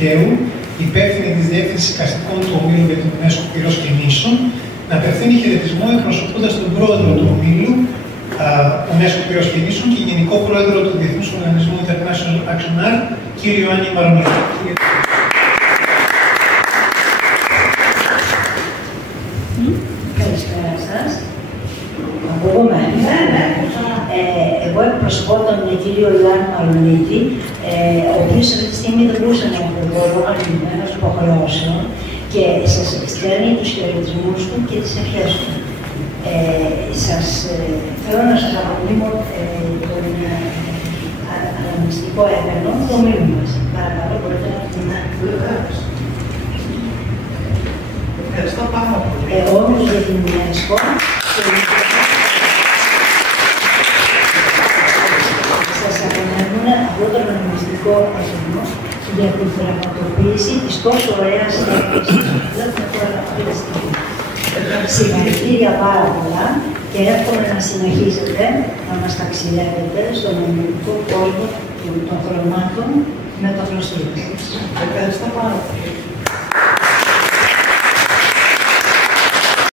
Αιγαίου, υπεύθυνη της Διεύθυνσης Εικαστικών του Ομίλου για την UNESCO Πυρός και Νήσων, να απευθύνει χαιρετισμό εκπροσωπώντας τον πρόεδρο του Ομίλου UNESCO Πυρός και Νήσων και γενικό πρόεδρο του Διεθνούς Οργανισμού International Action Art, κύριο Άννη Μαρονίδη. Καλησπέρα σας. Ακούγομαι. Εγώ εκπροσωπώ τον κύριο Ιωάννη Μαρονίδη, ο οποίος αυτή τη στιγμή δεν μπορούσε να είναι εδώ λόγω ανηλυμένων υποχρεώσεων και σας στέλνει τους χαιρετισμούς του και τις ευχές του. Θέλω να σας αποκαλύψω τον αναμνηστικό έπαιρνο του ομίλου μας. Παρακαλώ, μπορείτε να θυμάστε. Ευχαριστώ πάρα πολύ. Εγώ είμαι για την UNESCO. Σας απονέμουν αυτό το αναμνηστικό έπαιρνο για την πραγματοποίηση της τόσο ωραίας έκθεσης που βλέπουμε τώρα αυτή τη στιγμή. Συγχαρητήρια πάρα πολλά και εύχομαι να συνεχίσετε να μας ταξιδεύετε στον ομιλικό κόσμο των χρωμάτων με το γνωστή. Ευχαριστώ πάρα πολύ.